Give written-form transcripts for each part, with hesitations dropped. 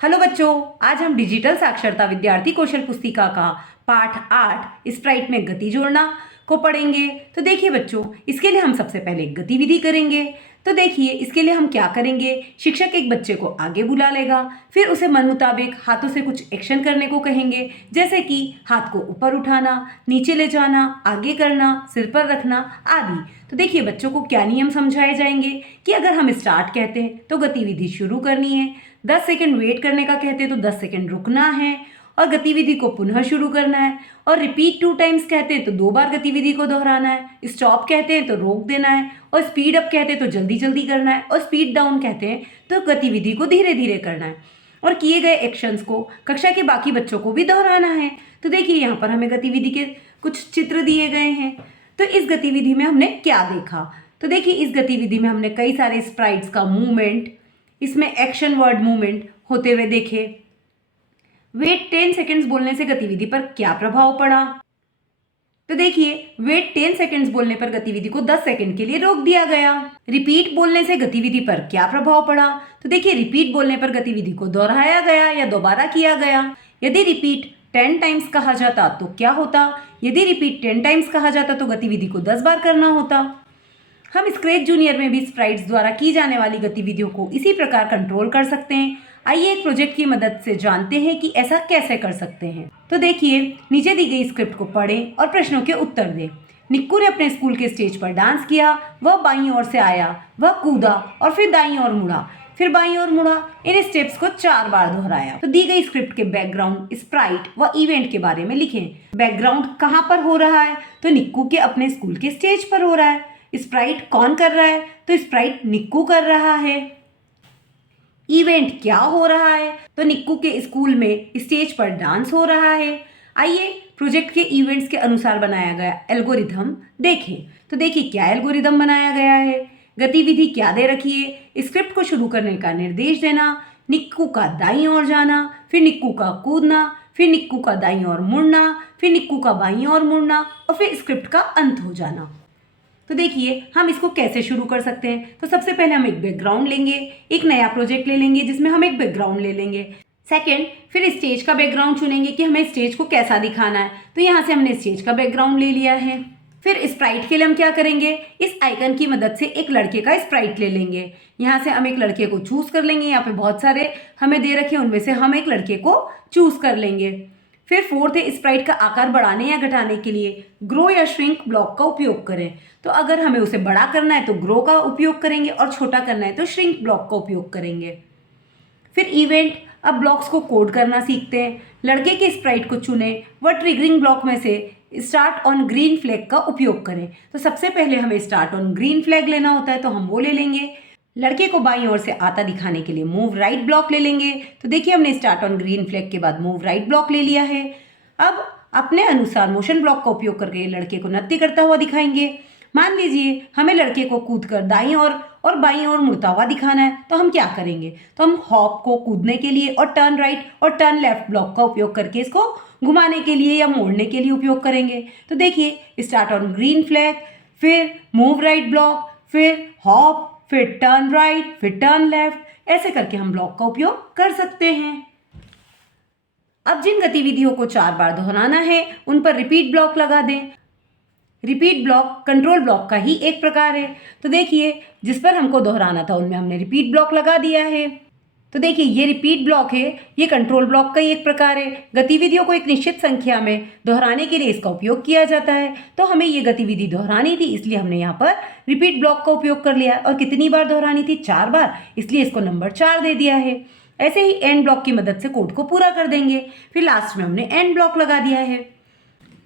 Hello बच्चों, आज हम डिजिटल साक्षरता विद्यार्थी कौशल पुस्तिका का पाठ 8 स्प्राइट में गति जोड़ना को पढ़ेंगे। तो देखिए बच्चों, इसके लिए हम सबसे पहले एक गतिविधि करेंगे। तो देखिए इसके लिए हम क्या करेंगे, शिक्षक एक बच्चे को आगे बुला लेगा, फिर उसे मन मुताबिक हाथों से कुछ एक्शन करने को कहेंगे, जैसे कि हाथ को ऊपर उठाना, नीचे ले जाना, आगे करना, सिर पर रखना आदि। तो देखिए बच्चों को क्या नियम समझाए जाएंगे कि अगर हम स्टार्ट कहते हैं तो गतिविधि शुरू करनी है, 10 सेकंड वेट करने का कहते हैं तो 10 सेकंड रुकना है और गतिविधि को पुनः शुरू करना है, और रिपीट 2 टाइम्स कहते हैं तो 2 बार गतिविधि को दोहराना है, स्टॉप कहते हैं तो रोक देना है, और स्पीड अप कहते हैं तो जल्दी जल्दी करना है, और स्पीड डाउन कहते हैं तो गतिविधि को धीरे धीरे करना है, और किए गए एक्शंस को कक्षा के बाकी बच्चों को भी दोहराना है। तो देखिए यहाँ पर हमें गतिविधि के कुछ चित्र दिए गए हैं। तो इस गतिविधि में हमने क्या देखा, तो देखिए इस गतिविधि में हमने कई सारे स्प्राइट्स का मूवमेंट, इसमें एक्शन वर्ड मूवमेंट होते हुए देखे। वेट 10 सेकंड्स बोलने से गतिविधि पर क्या प्रभाव पड़ा, तो देखिए वेट 10 सेकंड्स बोलने पर गतिविधि को 10 सेकंड के लिए रोक दिया गया। रिपीट बोलने से गतिविधि पर क्या प्रभाव पड़ा, तो देखिए रिपीट बोलने पर गतिविधि को दोहराया गया या दोबारा किया गया। यदि रिपीट 10 टाइम्स कहा जाता तो क्या होता, यदि रिपीट 10 टाइम्स कहा जाता तो गतिविधि को 10 बार करना होता। हम स्क्रैच जूनियर में भी स्प्राइट्स द्वारा की जाने वाली गतिविधियों को इसी प्रकार कंट्रोल कर सकते हैं। आइए एक प्रोजेक्ट की मदद से जानते हैं कि ऐसा कैसे कर सकते हैं। तो देखिए नीचे दी गई स्क्रिप्ट को पढ़ें और प्रश्नों के उत्तर दें। निक्कू ने अपने स्कूल के स्टेज पर डांस किया, वह बाईं ओर से आया, वह कूदा और फिर दाईं ओर मुड़ा, फिर बाईं ओर मुड़ा। इन स्टेप्स को 4 बार दोहराया। तो दी गई स्क्रिप्ट के बैकग्राउंड, स्प्राइट व इवेंट के बारे में लिखें। बैकग्राउंड कहाँ पर हो रहा है, तो निक्कू के अपने स्कूल के स्टेज पर हो रहा है। स्प्राइट कौन कर रहा है, तो स्प्राइट निक्कू कर रहा है। इवेंट क्या हो रहा है, तो निक्कू के स्कूल में स्टेज पर डांस हो रहा है। आइए प्रोजेक्ट के इवेंट्स के अनुसार बनाया गया एल्गोरिथम देखें। तो देखिए क्या एल्गोरिथम बनाया गया है। गतिविधि क्या दे रखी है, स्क्रिप्ट को शुरू करने का निर्देश देना, निक्कू का दाईं ओर जाना, फिर निक्कू का कूदना, फिर निक्कू का दाईं ओर मुड़ना, फिर निक्कू का बाईं ओर मुड़ना और फिर स्क्रिप्ट का अंत हो जाना। तो देखिए हम इसको कैसे शुरू कर सकते हैं। तो सबसे पहले हम एक बैकग्राउंड लेंगे, एक नया प्रोजेक्ट ले लेंगे जिसमें हम एक बैकग्राउंड ले लेंगे। सेकंड, फिर स्टेज का बैकग्राउंड चुनेंगे कि हमें स्टेज को कैसा दिखाना है। तो यहाँ से हमने स्टेज का बैकग्राउंड ले लिया है। फिर स्प्राइट के लिए हम क्या करेंगे, इस आइकन की मदद से एक लड़के का स्प्राइट ले लेंगे। यहाँ से हम एक लड़के को चूज कर लेंगे। यहाँ पे बहुत सारे हमें दे रखे हैं, उनमें से हम एक लड़के को चूज कर लेंगे। फिर फोर्थ है, स्प्राइट का आकार बढ़ाने या घटाने के लिए ग्रो या श्रिंक ब्लॉक का उपयोग करें। तो अगर हमें उसे बड़ा करना है तो ग्रो का उपयोग करेंगे और छोटा करना है तो श्रिंक ब्लॉक का उपयोग करेंगे। फिर इवेंट, अब ब्लॉक्स को कोड करना सीखते हैं। लड़के के स्प्राइट को चुने व ट्रिगरिंग ब्लॉक में से स्टार्ट ऑन ग्रीन फ्लैग का उपयोग करें। तो सबसे पहले हमें स्टार्ट ऑन ग्रीन फ्लैग लेना होता है, तो हम वो ले लेंगे। लड़के को बाईं ओर से आता दिखाने के लिए मूव राइट ब्लॉक ले लेंगे। तो देखिए हमने स्टार्ट ऑन ग्रीन फ्लैग के बाद मूव राइट ब्लॉक ले लिया है। अब अपने अनुसार मोशन ब्लॉक का उपयोग करके लड़के को नृत्य करता हुआ दिखाएंगे। मान लीजिए हमें लड़के को कूदकर दाईं ओर और बाईं ओर मुड़ता हुआ दिखाना है, तो हम क्या करेंगे, तो हम हॉप को कूदने के लिए और टर्न राइट और टर्न लेफ्ट ब्लॉक का उपयोग करके इसको घुमाने के लिए या मोड़ने के लिए उपयोग करेंगे। तो देखिए स्टार्ट ऑन ग्रीन फ्लैग, फिर मूव राइट ब्लॉक, फिर हॉप, फिर टर्न राइट, फिर टर्न लेफ्ट, ऐसे करके हम ब्लॉक का उपयोग कर सकते हैं। अब जिन गतिविधियों को 4 बार दोहराना है उन पर रिपीट ब्लॉक लगा दें। रिपीट ब्लॉक कंट्रोल ब्लॉक का ही एक प्रकार है। तो देखिए जिस पर हमको दोहराना था उनमें हमने रिपीट ब्लॉक लगा दिया है। तो देखिए ये रिपीट ब्लॉक है, ये कंट्रोल ब्लॉक का ही एक प्रकार है। गतिविधियों को एक निश्चित संख्या में दोहराने के लिए इसका उपयोग किया जाता है। तो हमें ये गतिविधि दोहरानी थी, इसलिए हमने यहाँ पर रिपीट ब्लॉक का उपयोग कर लिया। और कितनी बार दोहरानी थी, 4 बार, इसलिए इसको नंबर 4 दे दिया है। ऐसे ही एंड ब्लॉक की मदद से कोड को पूरा कर देंगे। फिर लास्ट में हमने एंड ब्लॉक लगा दिया है।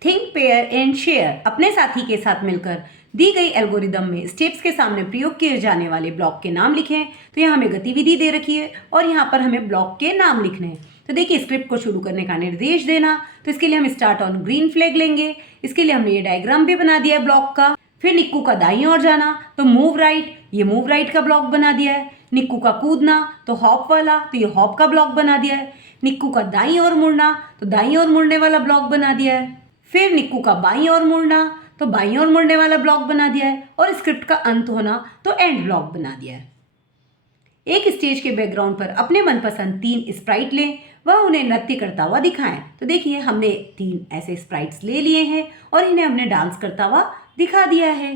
थिंक, पेयर एंड शेयर, अपने साथी के साथ मिलकर दी गई एल्गोरिदम में स्टेप्स के सामने प्रयोग किए जाने वाले ब्लॉक के नाम लिखें। तो यहाँ हमें गतिविधि दे रखी है और यहाँ पर हमें ब्लॉक के नाम लिखने हैं। तो देखिए स्क्रिप्ट को शुरू करने का निर्देश देना, तो इसके लिए हम स्टार्ट ऑन ग्रीन फ्लैग लेंगे। इसके लिए हमने ये डायग्राम भी बना दिया है ब्लॉक का। फिर निक्कू का दाईं ओर जाना, तो मूव राइट, ये मूव राइट का ब्लॉक बना दिया है। निक्कू का कूदना, तो हॉप वाला, तो ये हॉप का ब्लॉक बना दिया है। निक्कू का दाईं ओर मुड़ना, तो दाईं ओर मुड़ने वाला ब्लॉक बना दिया है। फिर निक्कू का बाईं ओर मुड़ना, तो बाईं ओर मुड़ने वाला ब्लॉक बना दिया है। और स्क्रिप्ट का अंत होना, तो एंड ब्लॉक बना दिया है। एक स्टेज के बैकग्राउंड पर अपने मनपसंद 3 स्प्राइट लें, वह उन्हें नृत्य करता हुआ दिखाएं। तो देखिए हमने 3 ऐसे स्प्राइट्स ले लिए हैं और इन्हें हमने डांस करता हुआ दिखा दिया है।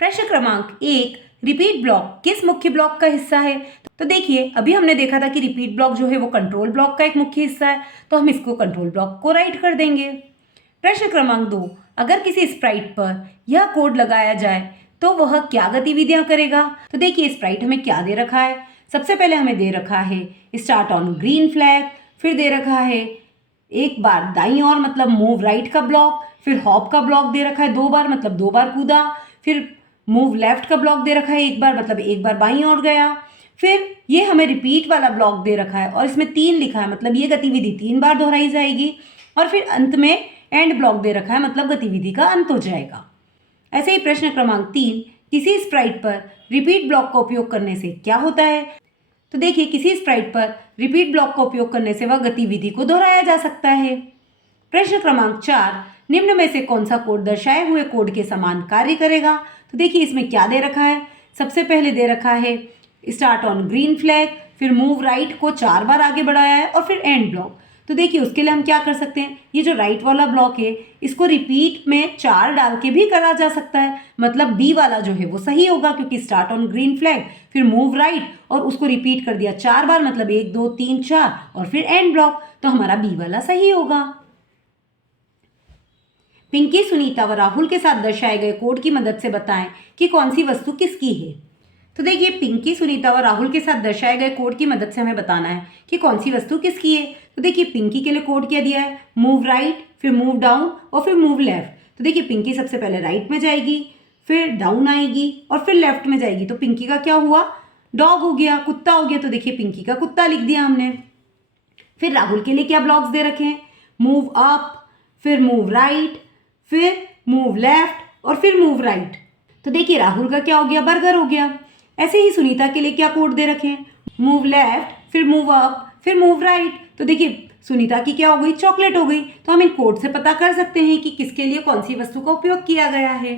प्रश्न क्रमांक 1, रिपीट ब्लॉक किस मुख्य ब्लॉक का हिस्सा है? तो देखिए अभी हमने देखा था कि रिपीट ब्लॉक जो है वो कंट्रोल ब्लॉक का एक मुख्य हिस्सा है, तो हम इसको कंट्रोल ब्लॉक को राइट कर देंगे। प्रश्न क्रमांक 2, अगर किसी स्प्राइट पर यह कोड लगाया जाए तो वह क्या गतिविधियां करेगा? तो देखिए स्प्राइट हमें क्या दे रखा है। सबसे पहले हमें दे रखा है स्टार्ट ऑन ग्रीन फ्लैग, फिर दे रखा है एक बार दाईं ओर मतलब मूव राइट का ब्लॉक, फिर हॉप का ब्लॉक दे रखा है 2 बार मतलब 2 बार कूदा, फिर मूव लेफ्ट का ब्लॉक दे रखा है 1 बार मतलब 1 बार बाईं ओर गया, फिर ये हमें रिपीट वाला ब्लॉक दे रखा है और इसमें 3 लिखा है मतलब ये गतिविधि 3 बार दोहराई जाएगी, और फिर अंत में एंड ब्लॉक दे रखा है मतलब गतिविधि का अंत हो जाएगा। ऐसे ही प्रश्न क्रमांक 3, किसी स्प्राइट पर रिपीट ब्लॉक का उपयोग करने से क्या होता है? तो देखिए किसी स्प्राइट पर रिपीट ब्लॉक का उपयोग करने से वह गतिविधि को दोहराया जा सकता है। प्रश्न क्रमांक 4, निम्न में से कौन सा कोड दर्शाए हुए कोड के समान कार्य करेगा? तो देखिए इसमें क्या दे रखा है। सबसे पहले दे रखा है स्टार्ट ऑन ग्रीन फ्लैग, फिर मूव राइट को 4 बार आगे बढ़ाया है और फिर एंड ब्लॉक। तो देखिए उसके लिए हम क्या कर सकते हैं, ये जो राइट वाला ब्लॉक है इसको रिपीट में 4 डाल के भी करा जा सकता है, मतलब बी वाला जो है वो सही होगा क्योंकि स्टार्ट ऑन ग्रीन फ्लैग फिर मूव राइट और उसको रिपीट कर दिया 4 बार मतलब 1 2 3 4 और फिर एंड ब्लॉक, तो हमारा बी वाला सही होगा। पिंकी, सुनीता व राहुल के साथ दर्शाए गए कोड की मदद से बताएं कि कौन सी वस्तु किसकी है। तो देखिए पिंकी, सुनीता और राहुल के साथ दर्शाए गए कोड की मदद से हमें बताना है कि कौन सी वस्तु किसकी है। तो देखिए पिंकी के लिए कोड क्या दिया है, मूव राइट, फिर मूव डाउन और फिर मूव लेफ्ट। तो देखिए पिंकी सबसे पहले राइट में जाएगी, फिर डाउन आएगी और फिर लेफ्ट में जाएगी। तो पिंकी का क्या हुआ, डॉग हो गया, कुत्ता हो गया। तो देखिए पिंकी का कुत्ता लिख दिया हमने। फिर राहुल के लिए क्या ब्लॉक्स दे रखे हैं, मूव अप, फिर मूव राइट, फिर मूव लेफ्ट और फिर मूव राइट। तो देखिए राहुल का क्या हो गया, बर्गर हो गया। ऐसे ही सुनीता के लिए क्या कोड दे रखे हैं, मूव लेफ्ट, फिर मूव अप, फिर मूव राइट। तो देखिए सुनीता की क्या हो गई, चॉकलेट हो गई। तो हम इन कोड से पता कर सकते हैं कि किसके लिए कौन सी वस्तु का उपयोग किया गया है।